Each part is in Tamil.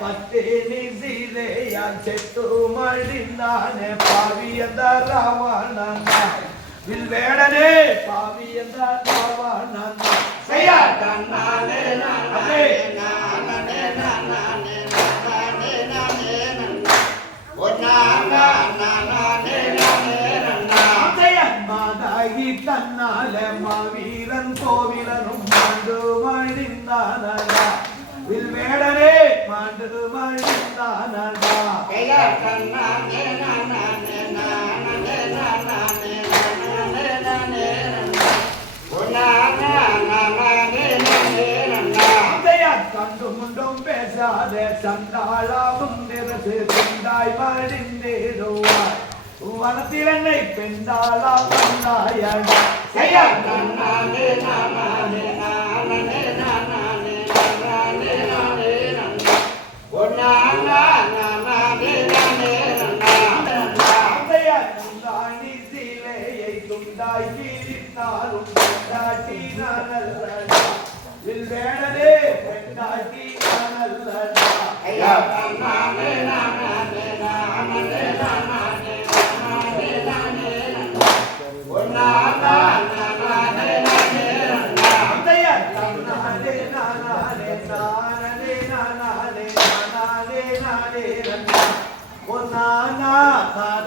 பத்தேனி சீதையால் செத்து மழிந்தானே பாவியந்த ராவணனா வில்வேடனே பாவியந்த ராவணனா செய்யா தன்னானே நானே நானே நானே நானே நானே ஒன்னானா நானே நானே நானே மாதாகி தன்னால மாவீரன் கோவிலனும் மாண்டு மழிந்தானடா வில்வேடனே மாண்டு மழிந்தானடா கையா தன்னானே நானே நானே நானே நானே நானே ஒன்னானா நானே நானே நானே கண்டு முண்டும் பேசாதே சண்டாளாவும் நிறத்து கொண்டாய் மழிந்தேடுவாய் வனத்தில் என்னை பெண்டாளா கண்டாயடா கையா தன்னானே நானே நானே நானே நானே நானே ஒன்னானா நானே நானே நானே சீலையை துண்டாய் வீரித்தாலும் பெண்டாட்டி நல்லடா வில்வேடனே பெண்டாட்டி நல்லடா ஐயா நானே நானே நானே நானே நானே நானே ஒன்னானா நானே நானே நானே நானே நானே நானே நானே நானே நானே ஒன்னானா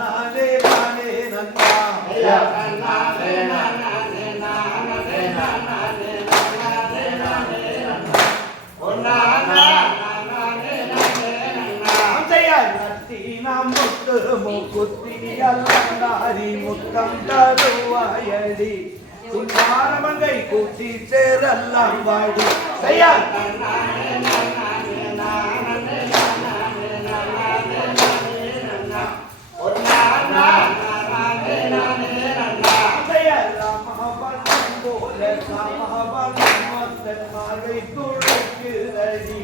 நானே நானே நன்னா ஐயா நானே நானே நானே நானே நானே நானே ஒன்னானா நானே நானே நன்னா அம்மையா நத்தினா முத்து முக்குத்தி அல்லாரி முத்தம் தருவாயடி சுந்தாரமங்கை கூட்டி சேரல்லாம் வாடி செய்யா நானே நானே நானே நானே நானே நானே ஒன்னானா நானே நானே நன்னா செய்யா ராமபலம் போல ராமபலம் மத்தன் மாலை துளைக்குதடி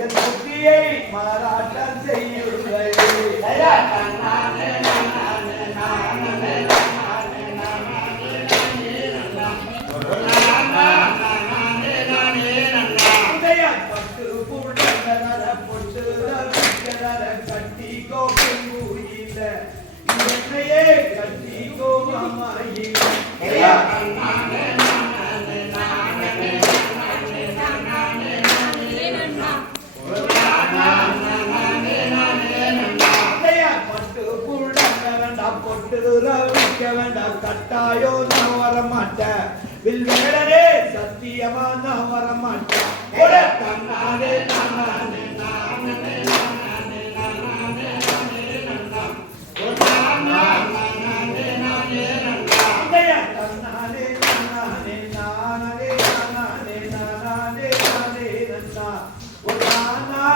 என் புத்தியை மாறாட்டம் செய்யுதடி செய்யா நானே நானே நானே நானே நானே ஒன்னானா நானே நானே நன்னா செய்யா பட்டு புள்ளனர பொட்டு ரவிக்கர கட்டி கோபுயில என்னையே கட்டி கோமாயி செய்யா நானே நானே நானே நானே நானே நன்னா ஒன்னானா நானே நானே நன்னா செய்யா பட்டு புள்ளனர பொட்டு ரவிக்க வேண்டாம் கட்டாயோ நான் வரமாட்டேன் வில்வேடனே சத்தியமா நான் வரமாட்டேன் தன்னானே நானே நானே நானே நானே நானே ஒன்னானா நானே நானே நன்னா தன்னானே நானே நானே நானே நானே நானே நன்னா ஒன்னானா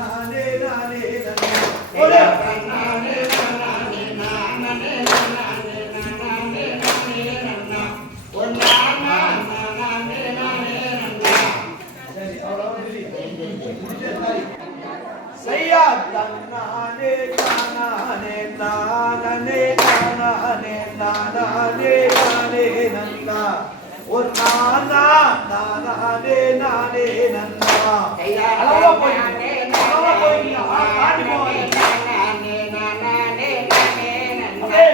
நானே நானே நன்னா தன்னானே நானே நானே நானே நானே நானே நன்னா ஒன்னானா நானே நானே நன்னா சரி செய்யா தன்னானே நானே நானே நானே நானே நானே நன்னா ஒன்னானா நானே நானே நன்னா கையா நானே நானே நானே நானே நன்னா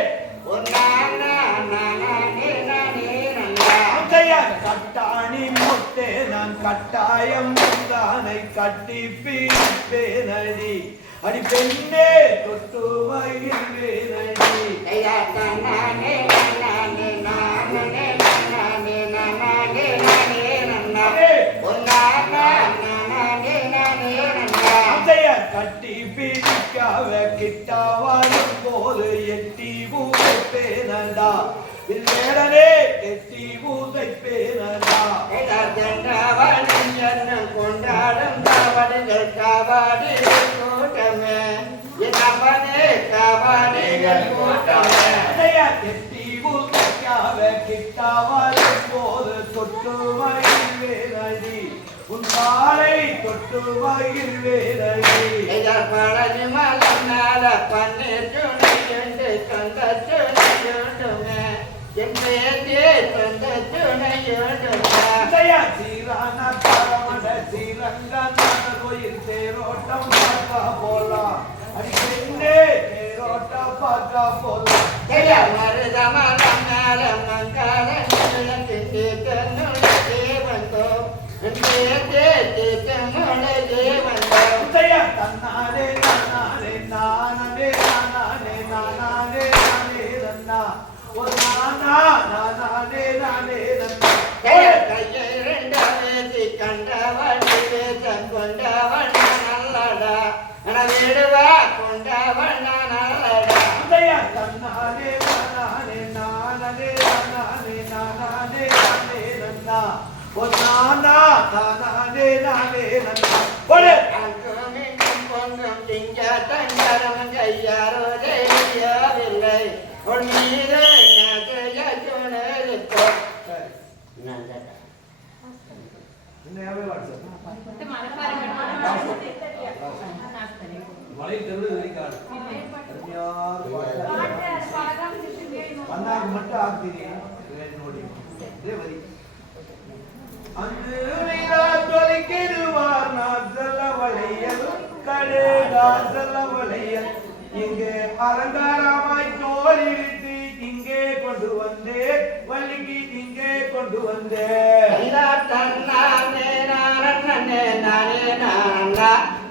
ஒன்னானா நானே நானே நன்னா கட்டாணி முத்தே நான் கட்டாயம் தானை கட்டி பீப்பேனடி அடி பெண்ணே தொட்டு மகிழ்வேனடி ஐயா நானே நானே நானே நானே நானே நானே நன்னா ஒன்னானா நானே நானே நன்னா அதையா கட்டி பிடிக்காவ கிட்டா வரும் போது எட்டி பூப்பேனடா வில்வேடனே எட்டி பூதைப்பேனடா கொண்டாடும் காவடிகள் காவாடி கூட்டமே காவாடிகள் கூட்டமே எட்டி பூதைக்காவ கிட்டா வரும் போது தொட்டு மகிழ்வேனடி உன் காலை தொட்டு மகிழ்வேனடி பழனி மலர்னால பன்னீர் துணை என்று கந்த துணையோடுமே என் பேரே கந்த துணையோடுமே சீரான பரமட ஸ்ரீரங்கன் கோயில் தேரோட்டம் பார்க்க போலாம் அடிக்கே தேரோட்டம் பார்க்க போலாம் தன்னாலே நானே நானே நானே நானே நானே ரன்னா ஒரு நானா நானே நானே ரன்னா கையை ரெண்டாவே கண்டவன் கொண்டவன் நல்லடா விடுவா கொண்டவன் நல்லடா தன்னாலே நானே நானே நானே நானே நானே ரன்னா ஒரு நானா நானே நானே ரன்னா போடு பொங்கும் திங்க தங்கரம் கையாரோ தெரியவில்லை உன் மீது மட்டும் ஆகுது இங்கே அலங்காரமாய் தோலிட்டு இங்கே கொண்டு வந்தே வள்ளிக்கு இங்கே கொண்டு வந்தே நானே நானே நானே